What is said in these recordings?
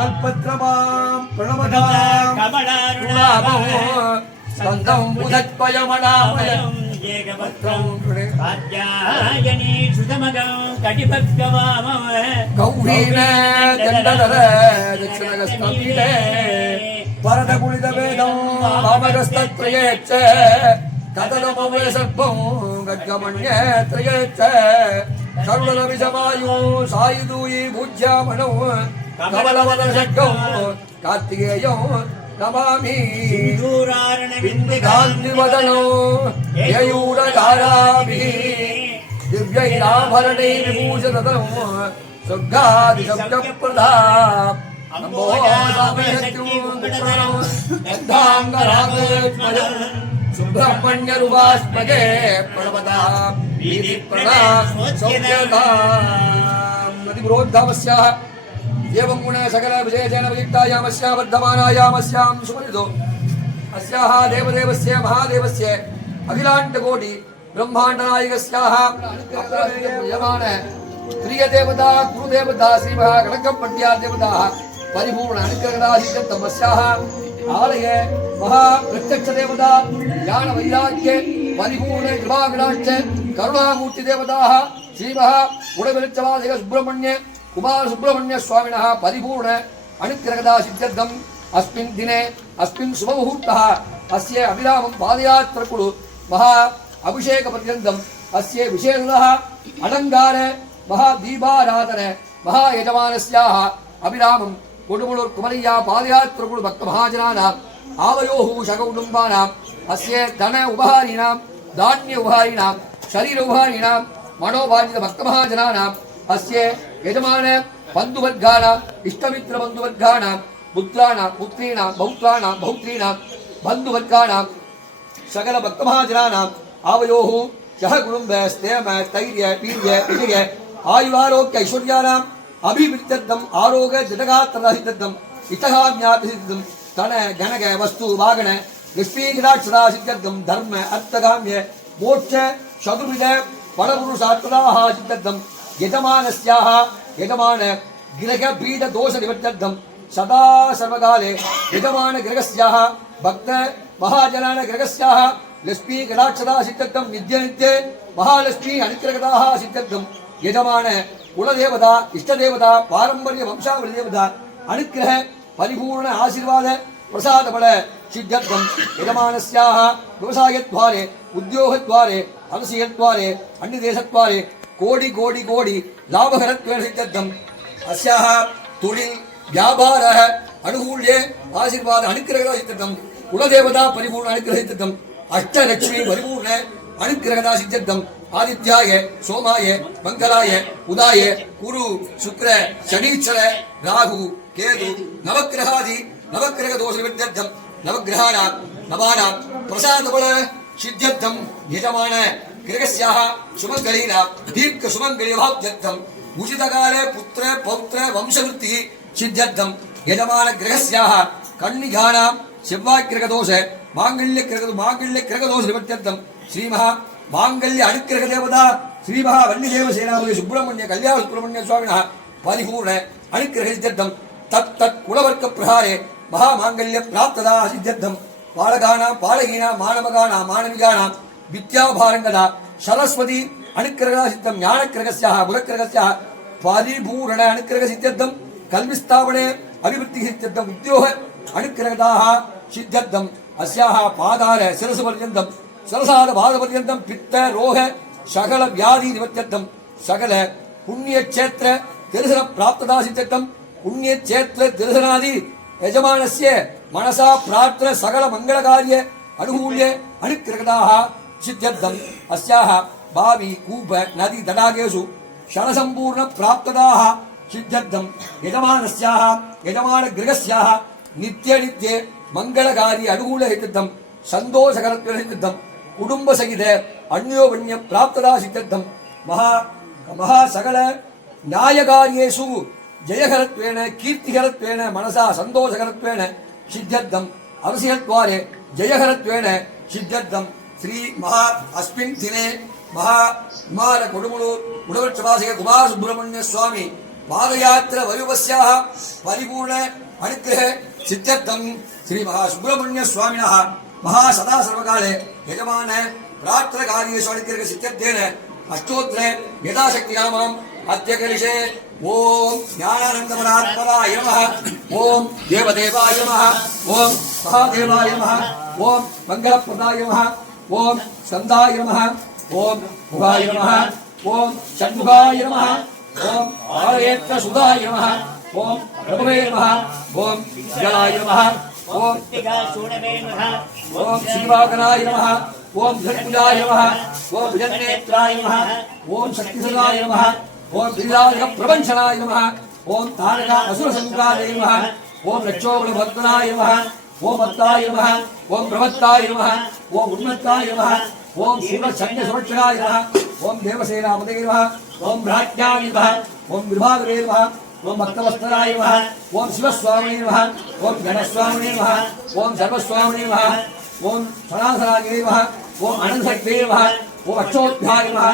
கல்பத்ரமாம் பிரணவதாம். கமலாருணாபம் ஸ்கந்தம் உதத்வயமணாமயம் ஏகபத்ரம். சுதமகம் கடிபத்கவாமம் கௌரீன தண்டதர தட்சிணகஸ்தீலே வரத குளித வேதம் ராமகஸ்தத்ரயேச்ச கதனமவே சர்ப்பம் கட்கமண்ய த்ரயேச்ச கருணன விஷமாயு சாயுதூயி பூஜ்யாமணோ कमलवनशक्यो कार्तिकेयो नमामि। सिन्दूरारणविन्दकान्तिवदनो ययूरधाराभिः दिव्यैराभरणैर्विभूषततो सुग्गादिशब्दप्रधा प्रणवता प्रणा सौम्यता नतिविरोधावस्याः एवं गुण सकल विजयजेन वियुक्तायामस्या वर्धमानायामस्यां सुमनितो अस्याः देवदेवस्य, महादेवस्य अखिलाण्डकोटि ब्रह्माण्डनायकस्याः यजमान प्रियदेवता, गुरुदेवता श्रीमः गणकपट्या देवताः परिपूर्ण अनुग्रहराशितमस्याः आलय, महाप्रत्यक्षदेवता, ज्ञानवैराग्ये परिपूर्ण कृपागणाश्च, करुणामूर्तिदेवताः श्रीमः కుమారసుబ్రహ్మణ్య స్వామిన పరిపూర్ణ అణుగ్రహదా సిద్ధ్యర్థం అస్మిన్ దినే అస్మిన్ శుభముహూర్త అస్య అవిరామం పాదయాత్రకుడు మహా అభిషేక పర్యంతం అస్య విశేషుల అలంగార మహాదీపారాధన మహాయజమానస్యా అభిరామం కొడుముళూర్ కుమరయ్య పాదయాత్రకుడు భక్త మహాజనానాం ఆవయోహు శక కుటుంబానాం అస్య ధన ఉపహారీణాం ధాన్య ఉపహారీణాం శరీర ఉపహారీణాం మనోభాజిత భక్త మహాజనానాం అస్య ಯಜಮಾನ ಬಂಧುವರ್ಗಾಣ ಇಷ್ಟಮಿತ್ರ ಬಂಧುವರ್ಗಾಣ ಪುತ್ರಾಣ ಪುತ್ರೀಣ ಬೌತ್ರಾಣ ಬೌತ್ರೀಣ ಬಂಧುವರ್ಗಾಣ ಸಕಲ ಭಕ್ತಮಹಾಜನಾನ आवयो यह गुणम स्नेम स्थर्य पीर्य विजय, आयुरारोग्य ऐश्वर्या अभिवृत्तम आरोग्य जनगात्रहितम इतहा ज्ञातसिद्धम तन गणग वस्तु, वागण निष्पीजराक्षरा सिद्धम धर्म अर्थकाम्य मोक्ष शुभ परपुरुषार्थदाः सिद्धम यजमान எஜமான கிரக பீட தோஷ நிவர்த்தம் சதா சர்வகாலே எஜமான கிரகஸ்யாக பக்த மகாஜனான கிரகஸ்யாக லட்சுமி கடாட்சதா சித்தத்தம் நித்ய நித்யே மகாலட்சுமி அனுக்கிரகதாக சித்தத்தம் எஜமான குலதேவதா இஷ்டதேவதா பாரம்பரிய வம்சாவளி தேவதா அனுக்கிரக பரிபூர்ண ஆசீர்வாத பிரசாதபல சித்தத்தம் எஜமானஸ்யாக விவசாயத்வாரே உத்தியோகத்வாரே அரசியத்வாரே அந்நிதேசத்வாரே கோடி கோடி கோடி லாபகரத்வேன சித்தம் அஸ்யாஹ தொழில் வியாபார அனுகூல்யே ஆசீர்வாத அனுக்கிரகதா சித்தம் குலதேவதா பரிபூர்ண அனுக்கிரக சித்தம் அஷ்டலட்சுமி பரிபூர்ண அனுக்கிரகதா சித்தம் ஆதித்யாய சோமாய மங்களாய உதாய குரு சுக்ர சனீச்சர ராகு கேது நவக்கிரகாதி நவக்கிரக தோஷ வித்தியர்த்தம் நவக்கிரகானாம் நவானாம் பிரசாதபல சித்தியர்த்தம் நிஜமான கிரகஸ்யாः சுமங்கலீனா தீர்க்க சுமங்கலியவாப்யர்த்தம் உச்சிதகாலே புத்திர பௌத்திர வம்சவருத்தி சித்தியர்த்தம் யஜமான கிரகஸ்யாः கன்னிகானாம் செவ்வாய் கிரகதோஷ மாங்கல்ய கிரக மாங்கல்ய கிரகதோஷ நிவர்த்தியர்த்தம் ஸ்ரீமஹா மாங்கல்ய அனுக்கிரக தேவதா ஸ்ரீமஹா வன்னிதேவ சேனாபதி சுப்பிரமணிய கல்யாண சுப்பிரமணிய சுவாமினः பரிபூர்ண தத் தத் குலவர்க்க பிரகாரே மகா மாங்கல்ய பிராப்ததா பாலகானாம் பாலகீனாம் மாணவகானாம் மாணவிகானாம் வித்யாபாரங்கதா சரஸ்வதி அனுக்கிரகா சித்தம் ஞானக்கிரகஸ்யாः புலக்கிரகஸ்யாः பரிபூரண அனுக்கிரக சித்தியர்த்தம் கல்விஸ்தாபனே அபிவிருத்தி சித்தியர்த்தம் உத்தியோக அனுக்கிரகதாः சித்தியர்த்தம் அஸ்யாः பாதார சிரசு பர்யந்தம் சரசாத பாத பர்யந்தம் பித்த ரோக சகல வியாதி நிவர்த்தியர்த்தம் சகல புண்ணிய க்ஷேத்திர திருசன பிராப்ததா சித்தியர்த்தம் புண்ணிய க்ஷேத்திர திருசனாதி यजमानस्य मनसा प्रार्थना सकल मंगलकार्य अनुकूल्य சித்தியர்த்தம் அஸ்யாக பாவி கூப நதி தடாகேஷு க்ஷணசம்பூர்ண பிராப்ததாக சித்தியர்த்தம் யஜமானஸ்யாக யஜமான கிரகஸ்யாக நித்திய நித்திய மங்களகாரி அனுகூல ஹித்தித்தம் சந்தோஷகரத்ன ஹித்தித்தம் குடும்ப சகித அந்யோபன்ய பிராப்ததா சித்தியர்த்தம் மகா மகா சகல நியாயகாரியேஷு ஜெயகரத்வேன கீர்த்திகரத்வேன மனசா சந்தோஷகரத்வேன சித்தியர்த்தம் அரசியத்வாரே ஜெயகரத்வேன சித்தியர்த்தம் श्री महा अस्मिन् दिने महा कुमार कुडुमुळु कुडवक्षवासिक कुमार सुब्रह्मण्य स्वामी பாதயாத்திர வயுவஸ்யாக பரிபூர்ண அனுக்கிரக சித்தர்த்தம் ஸ்ரீ மகா சுப்பிரமணிய சுவாமினः மகா சதா சர்வகாலே யஜமான பிரார்த்தன காரியேஷு அனுக்கிரக சித்தர்த்தேன அஷ்டோத்திர யதாசக்தி நாமம் அத்தியகரிஷே ஓம் ஞானானந்த பராத்மராய நமः ஓம் தேவதேவாய நமः ஓம் மகாதேவாய நமः ஓம் மங்களப்பிரதாய நமः ஓம் சந்தாய நமः ஓம் முகாய நமः ஓம் ஷண்முகாய நமः ஓம் ஆலயேற்ற சுதாய நமः ஓம் பிரபவே நமः ஓம் ஜலாய நமः ஓம் முத்திகா சூடமே நமः ஓம் ஸ்ரீவாகனாய நமः ஓம் தர்புஜாய நமः ஓம் விஜன்னேத்ராய நமः ஓம் சக்திசதாய நமः ஓம் பில்லாய பிரபஞ்சனாய நமः ஓம் தாரக அசுர சங்காய நமः ஓம் லட்சோபல பக்தனாய நமः ஓம் அத்தாய நமः ஓம் பிரமத்தாய நமः ஓம் உன்மத்தாய நமः ஓம் சூர சங்க சுரட்சகாய நமः ஓம் தேவசேனாமதே நமः ஓம் பிராஜ்யாய நமः ஓம் விபாகவே நமः ஓம் பக்தவஸ்தராய நமः ஓம் சிவஸ்வாமினே நமः ஓம் கணஸ்வாமினே நமः ஓம் சர்வஸ்வாமினே நமः ஓம் சனாசனாய நமः ஓம் அனந்தசக்தே நமः ஓம் அக்ஷோத்யாய நமः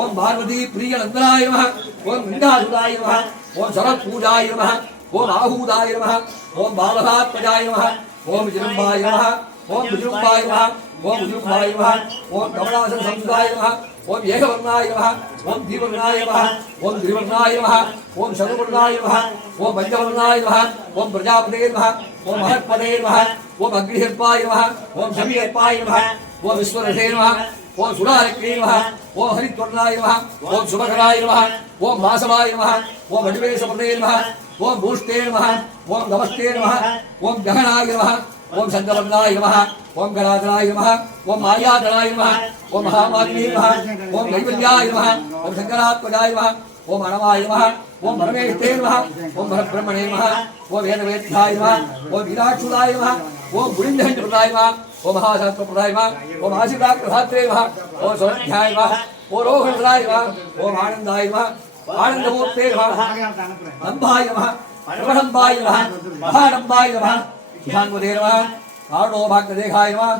ஓம் பார்வதி பிரியநந்தனாய நமः ஓம் விண்டாசுதாய நமः ஓம் சரத்பூஜாய நமः ஓம் ஆகூதாய நமः ஓம் பாலகாத்மஜாய நமः ओम विजृंभाय नमः ओम विजृंभाय नमः ओम विजृंभाय नमः ओम कमलासन संगाय नमः ओम एकवर्णाय नमः ओम द्विवर्णाय नमः ओम त्रिवर्णाय नमः ओम शतवर्णाय नमः ओम पंचवर्णाय नमः ओम प्रजापते नमः ओम महत्पदे नमः ओम अग्निहर्पाय नमः ओम शमीहर्पाय नमः ओम विश्वरथे नमः ओम सुधारक्रिय नमः ओम हरित्वर्णाय नमः ओम शुभकराय नमः ओम मासवाय नमः ओम वटवेशप्रदे नमः ஓம் பூஷ்டே நமः ஓம் நமஸ்தே நமः ஓம் ஜகனாய நமः ஓம் சங்கவர்ணாய நமः ஓம் கணாதனாய நமः ஓம் மாயாதனாய நமः ஓம் மகாமாத்மே நமः ஓம் கைவல்யாய நமः ஓம் சங்கராத்மஜாய நமः ஓம் அனவாய நமः ஓம் பரமேஷ்டே நமः ஓம் பரபிரம்மணே நமः ஓம் வேதவேத்யாய நமः ஓம் வீராட்சுதாய நமः ஓம் புரிந்தகண்டபிரதாய நமः ஓம் மகாசாஸ்திரபிரதாய நமः ஓம் ஆசிதாக்கிரதாத்ரே நமः ஓம் சுரத்யாய நமः ஓம் ரோகணதாய நமः ஓம் ஆனந்தாய நமः ஆனந்தமூர்த்தே நமः நம்பாய நமः பிரபடம்பாய நமः மகாடம்பாய நமः சுதான்வதே நமः ஆடோபாக்தேகாய நமः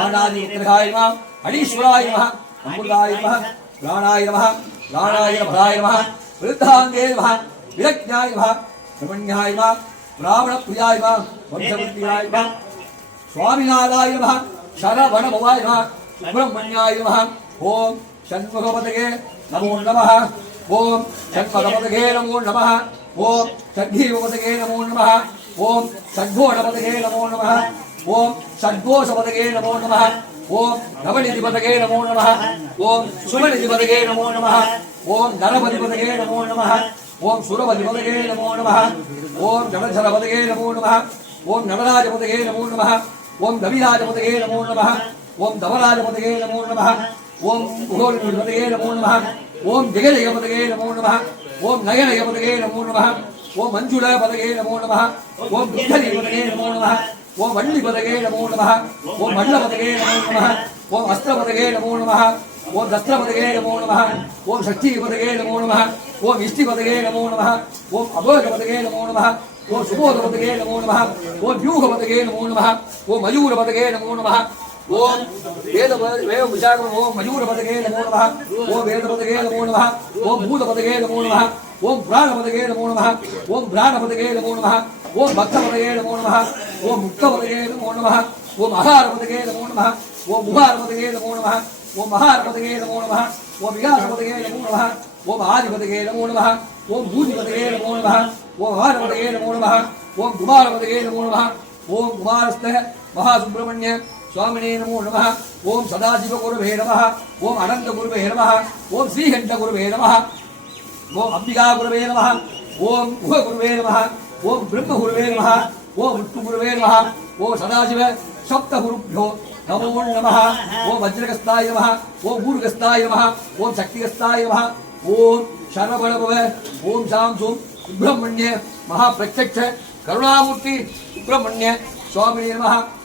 ஆனாதிகாய நமः அடீஸ்வராய நமः அம்புதாய நமः பிராணாய நமः பிராணாய பராய நமः விருத்தாந்தே நமः விரக்ஞாய நமः பிரமண்யாய நமः பிராமணப்பிரியாய நமः வம்சவர்த்தியாய நமः சுவாமிநாதாய நமः சரவணபவாய நமः சுப்பிரமணியாய நமः ஓம் ஷண்முகபதகே நமோ நமः ஓம் ஷண்மகபதகே நமோ நம ஓம் ஷட்கீவபதகே நமோ நம ஓம் ஷட்கோணபதகே நமோ நம ஓம் சத்கோஷபதகே நமோ நம ஓம் நவநிதிபதகே நமோ நம ஓம் சுமநிதிபதகே நமோ நம ஓம் நரபதிபதகே நமோ நம ஓம் சுரபதிபதகே நமோ நம ஓம் ஜனசரபதகே நமோ நம ஓம் நடராஜபதகே நமோ நம ஓம் கவிராஜபதகே நமோ நம ஓம் தவராஜபதகே நமோ நம ஓம் புகோரிபதகே நமோ நம ஓம் ஜெகஜயபதகே நமோ நம ஓம் நயனயபதகே நமோ நம ஓம் மஞ்சுள பதகே நமோ நம ஓம் புத்தலிபதகே நமோ நம ஓம் வள்ளி பதகே நமோ நம ஓம் மல்ல பதகே நமோ நம ஓம் அஸ்திரபதகே நமோ நம ஓம் தஸ்திரபதகே நமோ நம ஓம் சக்தி பதகே நமோ நம ஓம் இஷ்டி பதகே நமோ நம ஓம் அபோக பதகே நமோ நம ஓம் சுபோத பதகே நமோ நம ஓம் வியூக பதகே நமோ நம ஓம் மயூர பதகே நமோ நம ஓம் வேத வேத விசாகம் ஓம் மயூரபதகே நமோ நமः ஓம் வேதபதகே நமோ நமः ஓம் பூதபதகே நமோ நமः ஓம் பிராணபதகே நமோ நமः ஓம் பிராணபதகே நமோ நமः ஓம் பக்தபதகே நமோ நமः ஓம் முக்தபதகே நமோ நமः ஓம் அகாரபதகே நமோ நமः ஓம் முகாரபதகே நமோ நமः ஓம் மகாரபதகே நமோ நமः ஓம் விகாசபதகே நமோ நமः ஓம் ஆதிபதகே நமோ நமः ஓம் பூதிபதகே நமோ நமः ஓம் ஆரபதகே நமோ நமः ஓம் குமாரபதகே நமோ நமः ஓம் குமாரஸ்த மகாசுப்பிரமணிய சுவாமினே நமோ நமः ஓம் சதாசிவ குருவே நமः ஓம் அனந்த குருவே நமः ஓம் ஸ்ரீகண்ட குருவே நமः ஓம் அம்பிகா குருவே நமः ஓம் குஹ குருவே நமः ஓம் பிரம்ம குருவே நமः ஓம் விஷ்ணு குருவே நமः ஓம் சதாசிவ சப்த குருभ्यो நமோ நமः ஓம் வஜ்ரகஸ்தாய நமः ஓம் ஊர்கஸ்தாய நமः ஓம் சக்திகஸ்தாய நமः ஓம் சரபணபவ ஓம் சாம் சோம் சுப்பிரமணிய மகா பிரத்யக்ஷ கருணாமூர்த்தி சுப்பிரமணிய சுவாமினே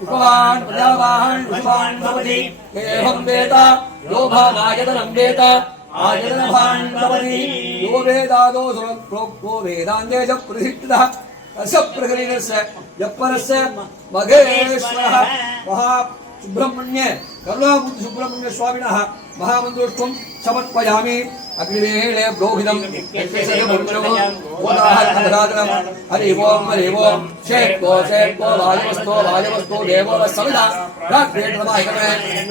पुष्पवान् प्रजावाहन् पुष्पान् भवति। एवं वेद लोभानायतनं वेद। आयतनभान् भवति। यो वेदादो प्रोक्तो वेदान्ते च प्रतिष्ठितः तस्य प्रकरणस्य यपरस्य मघेश्वरः। महा सुब्रह्मण्य करुणाबुद्ध सुब्रह्मण्य स्वामिनः महामन्त्रोष्टं समर्पयामि। अग्निवेणे ब्रोभिदं गोदाहरकपदादनं हरि ओम हरि ओम शेपो शेपो वायुस्तो वायुस्तो देवो सविदा रात्रे नमाहिकमे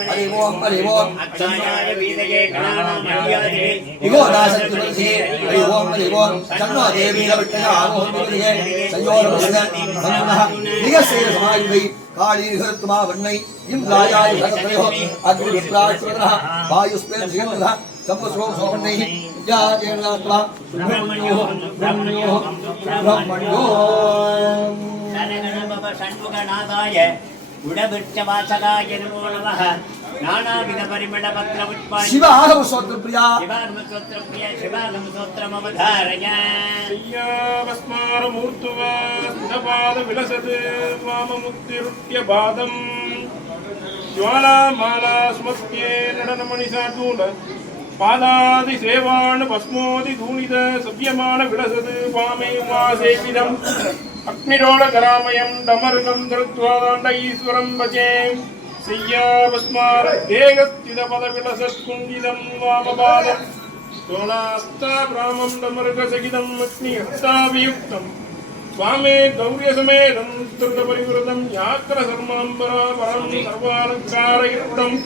हरि ओम हरि ओम चन्द्राय वीदये गणानां मर्यादे इगो दासत्तु मनुषे हरि ओम हरि ओम चन्द्रो देवी रविट्टया आमोहन्दिये संयोगमस्न नमः। निगसेय समायुधि। कालीघर्तमा वर्णै इन्द्रायाय भगवयो अग्निविप्राश्रदः वायुस्पेन श्रियन्द्रः சம்பசோ சோமனை யாஜேலாத்மா பிரம்மண்யோ பிரம்மண்யோ பிரம்மண்யோ சனகணபவ சண்முகநாதாய உடவிருட்சவாசகாய நமோ நமः நானாவித பரிமள பத்ர ஜுவாலா மாலா சுமத்தியே நடனமணி சாட்டூல பாதாதி சேவான பஸ்மோதி தூணித சவ்யமான விலசது பாமே உமா சேவிதம் அக்னிரோட கராமயம் டமருகம் திருத்வாதாண்ட ஈஸ்வரம் பஜே. செய்யாபஸ்மார தேகஸ்தித பத விலசத்குங்கிதம் வாமபாலம் தோளாஸ்தா பிராமம் டமருக சகிதம் அக்னி ஹஸ்தாபியுக்தம் சுவாமே கௌரியசமேதம் திருத பரிவிரதம். யாத்திர சர்மாம்பரா பரம் சர்வாலங்கார யுக்தம்.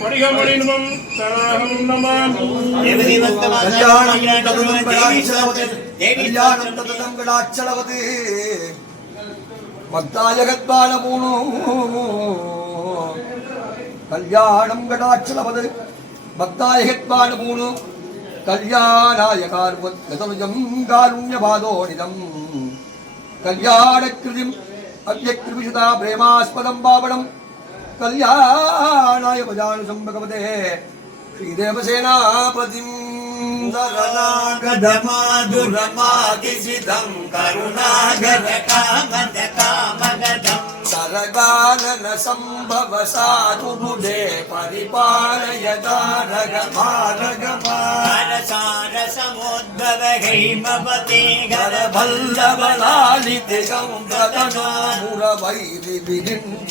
படிகமணினுமம் சரணகம் நமாமி കളാച്ചളവത് മത്തായകത്പാലമൂണു കല്യാണം കടാക്ഷളവത് ഭക്തായകത്പാലമൂണു കല്യാണായ കാർവത്കതനുജം കാരുണ്യപാദോണിതം കല്യാണകൃതിം അവ്യകൃപിഷുതാ പ്രേമാസ്പദം പാപണം కళ్యాణాయ భజాను సంభగవతే శ్రీదేవసేనాపతిం ధరనాగధమాధురమాదిశిధం కరుణాగర కామద కామగధం సరగానన సంభవ సాధు బుధే పరిపాలయ దారగ భారగ సారసమోద్భవ హైమవతే గర భల్లవ లాలిత సంభదనా మురవైరి విరింజ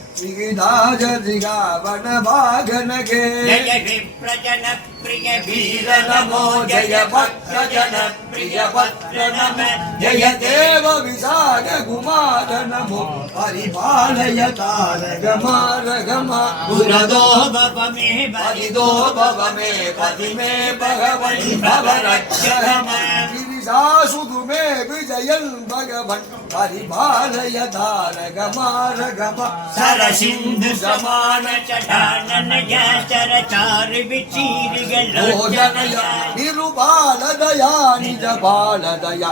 वन भागन जय प्रिय वीर नमो जय भक्तजन प्रिय भक्त्र जय देव विशाल कुमार नमो परिपालय तारग मारग परिदो भव मे पदि मे भव रक्षः மகிஷாசுதுமே விஜயன் பகவன். பரிபாலய தாரக மாரகம. சரசிந்து சமான சடானயாச்சரச்சாரி விச்சீரிகள் நிருபாலதயா நிஜபாலதயா.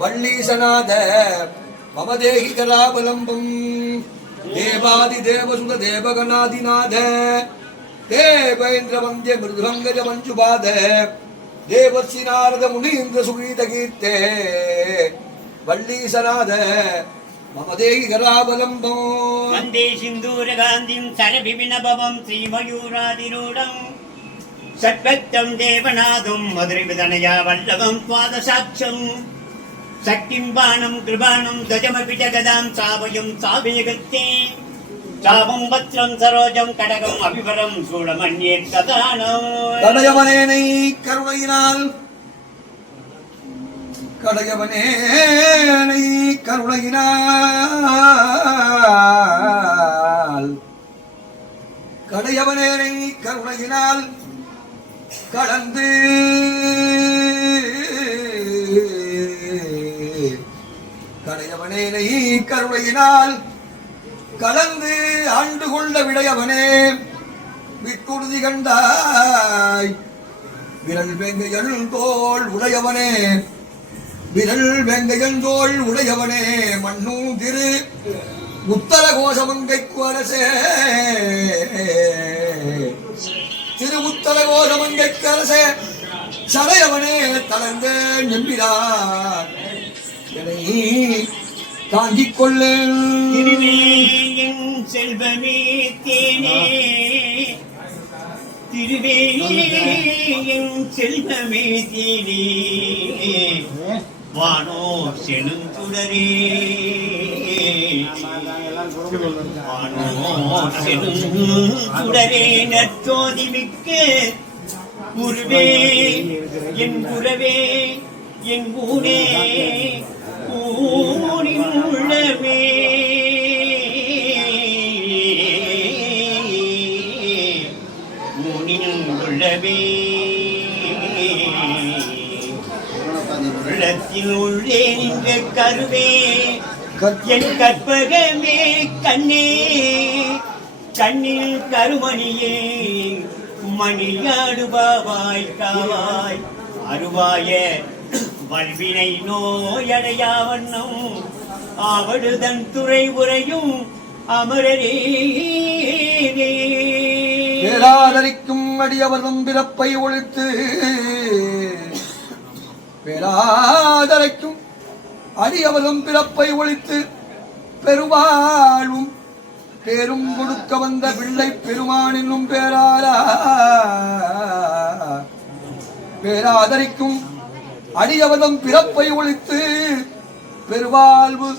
வள்ளீசநாத மமதேகி கலாபலம்பம் தேவாதி தேவசுத தேவகநாதிநாத தேவேந்திர வந்திய மிருதங்கஜ மஞ்சுபாத தேவஸ்ரீ நாரத முனீந்திர சுகீத கீர்த்தே. வள்ளீசநாத மமதேகி கலாபலம்பம் வந்தே சிந்தூர தேவநாதம் மதுரை வல்லவம் பாதசாட்சம். சக்திம் பானம் கிருபாணம் கஜமபி ஜகதாம் சாவயம் சாவேகத்தே சாபம் பத்ரம் சரோஜம் கடகம் அபிபரம் சூழமன்யே கதானம் கடகமனேனை கருணையினால் கடையவனேனை கருணையினால் கடையவனேனை கருணையினால் கடந்து கடையவனேனை கருணையினால் கலந்து ஆண்டு கொள்ள விடையவனே. விட்டுறுதி கண்டாய். விரல் வெங்கையன் தோல் உடையவனே. விரல் வெங்கையன் தோல் உடையவனே. மண்ணும் திரு உத்தர கோஷமங்கைக்கு அரசே. திரு உத்தர கோஷமங்கைக்கு அரசே. சடையவனே தளர்ந்த நம்பினார். என்னை தாங்கிக் கொள்ளு செல்வமே தேனே. திருவேயின் செல்வமே தேனே. வானோ செழுந்துடரே வானோ செழுந்துடரே நற்றோதி மிக்க குருவே என் குரவே என் ஊனே. ஊனின் உள்ளமே. ஊனின் உள்ளமே. உள்ளத்தில் உள்ளே நின்ற கருவே. என் கற்பகமே கண்ணே. கண்ணில் கருமணியே மணியாடுபாவாய் காவாய் அருவாய வல்வினை நோயடையா வண்ணம் ஆவடுதன் துறை உரையும் அமரரே. பேராதரிக்கும் அடியவர்தம் பிறப்பை ஒழித்து பேராதரிக்கும் அடியவர்தம் பிறப்பை ஒழித்து பெருவாழ்வும் பேரும் கொடுக்க வந்த பிள்ளை பெருமான் என்னும் பேராரா பேராதரிக்கும் அடியவர்தம் பிறப்பை ஒழித்து பெருவாழ்வு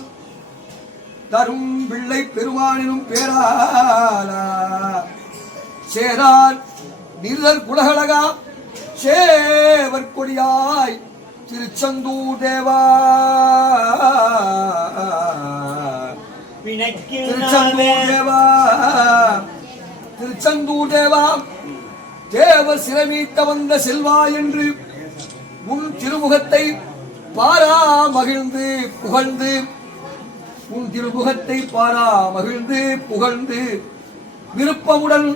தரும் பிள்ளை பெருமானினும் பேராலா சேரார் நிருதர் குலகழகா. சேவர் கொடியாய் திருச்செந்தூர் தேவா. திருச்செந்தூர் தேவா. திருச்செந்தூர் தேவா. தேவ சிறமீட்ட வந்த செல்வா என்று உன் திருமுகத்தை பாரா மகிழ்ந்து புகழ்ந்து உன் திருமுகத்தை பாரா மகிழ்ந்து புகழ்ந்து விருப்பமுடன்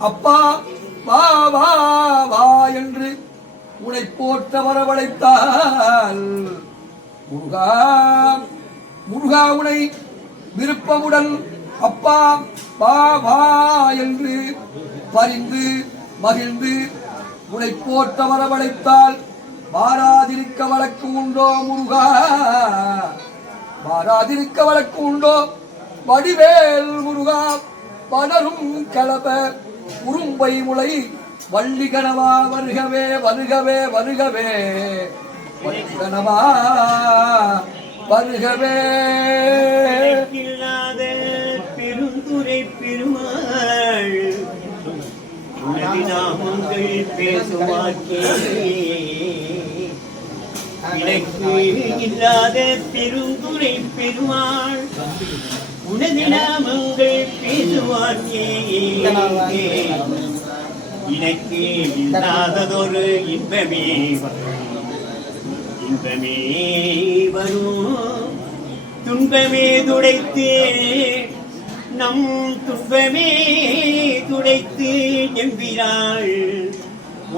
அப்பா வா வா வா என்று உனை போற்ற வரவழைத்தால் முருகா முருகா உனை விருப்பமுடன் அப்பா வா வா என்று பரிந்து மகிழ்ந்து உனை போற்ற வரவழைத்தால் மாறாதிருக்க வழக்கு உண்டோ முருகா? மாறாதிருக்க வழக்கு உண்டோ? வடிவேல் முருகா பலரும் கலப உரும்பை முளை வள்ளி கனவா வருகவே வருகவே வருகவே. வள்ளி கனவா வருகவே. இல்லாத பெருந்துரை பெருமாள் பேசுவாக்கே. எனக்கு இல்லாத பெருந்துரை பெருமாள் உனது நாமங்கள் பேசுவாக்கே எனக்கு இல்லாததொரு இன்பமே வரும். இன்பமே வரும். துன்பமே துடைத்து நம் துன்பமே துடைத்து எம்பிராள்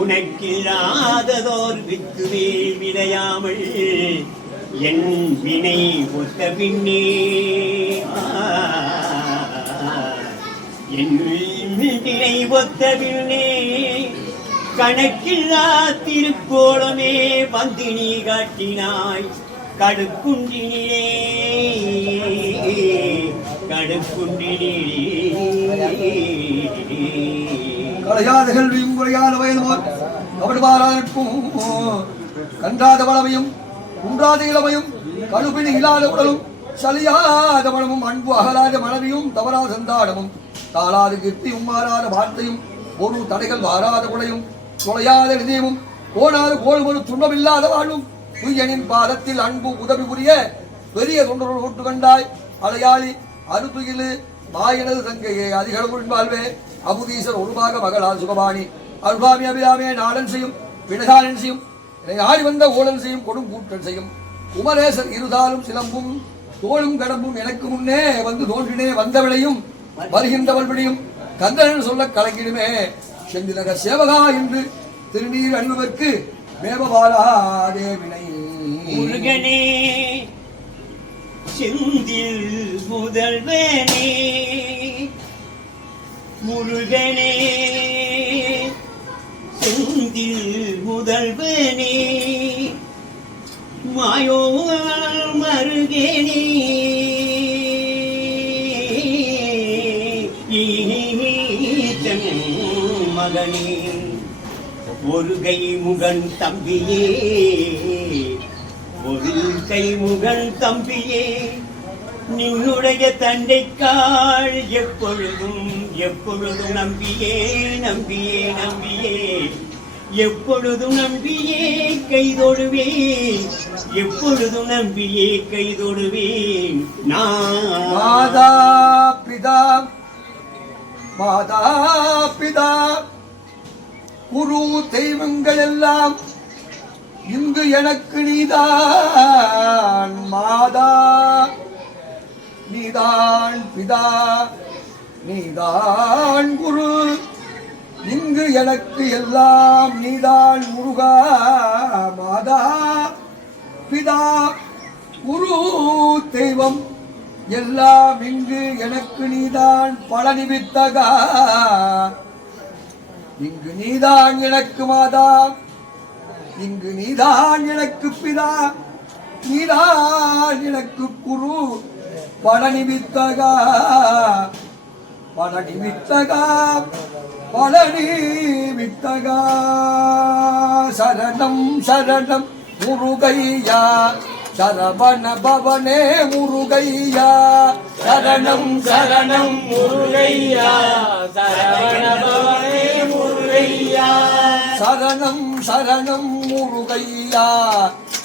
உனக்கில்லாததோர் வித்துவே விளையாமல் என் வினை ஒத்த பின்னே. என் வினை ஒத்த பின்னே. கணக்கில்லா திருக்கோளமே வந்து நீ காட்டினாய். கடுக்குண்டினிலே கடுக்குண்டினிலே கலையாத கல்வியும் குறையாத வயதுமோர் கபடுபாராதற்கும் கன்றாத வளமையும் குன்றாத இளமையும் கழுப்பினி இல்லாத உடலும் சலியாத மனமும் அன்பு அகலாத மனைவியும் தவறாத சந்தாடமும் தாளாத கீர்த்தியும் மாறாத வார்த்தையும் ஒரு தடைகள் வாராத குடையும் தொலையாத நிதியமும் கோணாத ஒரு துன்பமில்லாத வாழும் துய்யனின் பாதத்தில் அன்பு உதவி புரிய பெரிய தொண்டர்கள் ஒட்டு கண்டாய் அலையாளி அருதுயிலு மாயனது தங்கையே அதிகளவு வாழ்வே அபுதீசர் உருவாக மகளால் சுகபாணி. அருள்பாமி அபிராமே நாடன் செய்யும் விடகாலன் செய்யும் ஆடி வந்த ஓலன் செய்யும் கொடும் கூட்டன் செய்யும். குமரேசர் இருதாலும் சிலம்பும் தோளும் கடம்பும் எனக்கு முன்னே வந்து தோன்றினே வந்தவளையும் வருகின்றவள் விடியும். கந்தனன் சொல்ல கலங்கிடுமே செந்திலக சேவகா என்று திருநீர் அணிவதற்கு மேபபாலாதே வினை முருகனே செந்தில் முதல்வனே. முருகனே செந்தில் முதல்வனே மாயோவால் மருகனே மகனே ஒரு கை முகன் தம்பியே ஒரு கை முகன் தம்பியே நின்னுடைய தண்டைக்காள் எப்பொழுதும் எப்பொழுதும் நம்பியே நம்பியே நம்பியே. எப்பொழுதும் நம்பியே கைதொடுவேன் எப்பொழுதும் நம்பியே கைதொடுவேன். நான் மாதா பிதா மாதா பிதா குரு தெய்வங்கள் எல்லாம் இங்கு எனக்கு நீதான். மாதா நீதான் பிதா நீதான் குரு. இங்கு எனக்கு எல்லாம் நீதான் முருகா மாதா. பிதா குரு தெய்வம். எல்லாம் இங்கு எனக்கு நீதான் பழனிவித்தகா இங்கு நீதான் எனக்கு மாதா. இங்கு நீதான் எனக்கு பிதா. நீதான் எனக்கு குரு. பழனி வித்தகா பழனிவித்தகா சரணம் சரணம் முருகையா. சரவண பவனே முருகையா. சரணம் சரணம் முருகையா. சரவணபவனே முருகையா. சரணம் சரணம் முருகையா.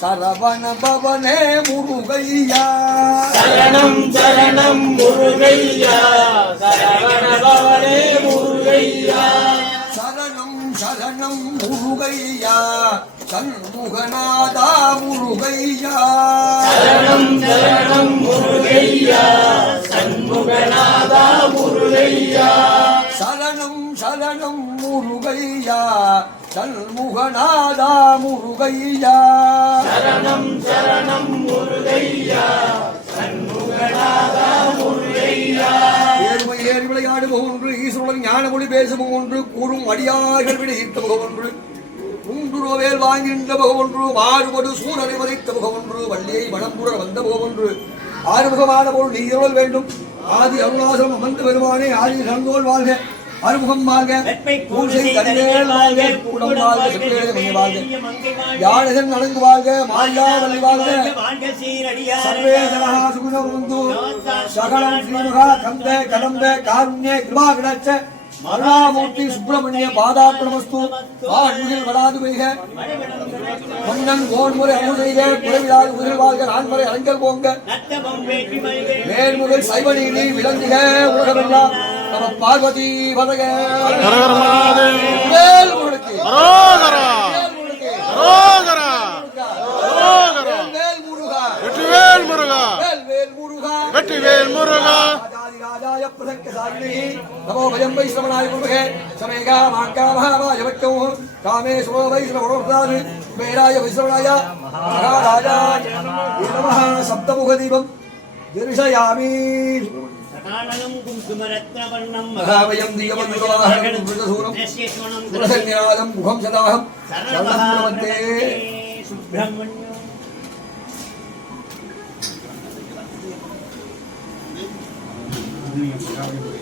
சரவண பவனே முருகையா. சரணம் சரணம் முருகையா. சரவண பவனே முருகையா. சரணம் சரணம் முருகையா. சண்முகநாதா முருகையா. சரணம் சரணம் முருகையா. சண்முகநாதா முருகையா. சரணம் சரணம் முருகையா. சண்முகநாதா முருகையா. சரணம் சரணம் முருகையா. ஏழ்மை ஏறி விளையாடுபவ ஒன்று ஈஸ்வரன் ஞான மொழி பேசுபவ ஒன்று கூறும் அடியார்கள் விட ஒன்று. உண்டுரோ வேல் வாங்கின்ற முகமொன்று மாறுபடு சூழலை மதித்த முகமொன்று வள்ளியை வளம்புற வந்த முகமொன்று. ஆறுமுகமான பொருள் நீரோல் வேண்டும். ஆதி அருணாசலம் அமர்ந்து வருவானே ஆதி நந்தோல் வாழ்க. அறுமுகம் வாழ்க. பூசை தனிவேல் வாழ்க. கூடம் வாழ்க. யாழகன் நடந்து மாயா சகலம் ஸ்ரீமகா கந்த கடம்ப காருண்ய கிருபா கிடச்ச மருணாமூர்த்தி சுப்பிரமணிய பாதார்ப்பணமஸ்து வாழ்வுகள் வராது பெய்க. மன்னன் கோன்முறை அமுதைக குறைவிலாது உயிர் வாழ்க நான்முறை அலங்கல் போங்க. நத்தமம் வேற்றி மல்க மேல்முதல் சைவ நீதி விளங்குக உலகமெல்லாம் நம பார்வதி வெற்றிவேல் வேல் முருகா வெற்றிவேல் முருகா. श्रवणाय प्रसक्तसाग्निः नमो भयं वै श्रवणाय कुर्महे समेघा महाकामहावाय भट्टौ कामेश्वरो वै श्रवणोक्तान् कुबेराय वै श्रवणाय महाराजाय नमः। सप्तमुखदीपं निर्षयामि महावयं दीयमन्वितोऽहं मुखं सदाहं। सर्वं प्रणमते सुब्रह्मण्य Amém. Obrigado,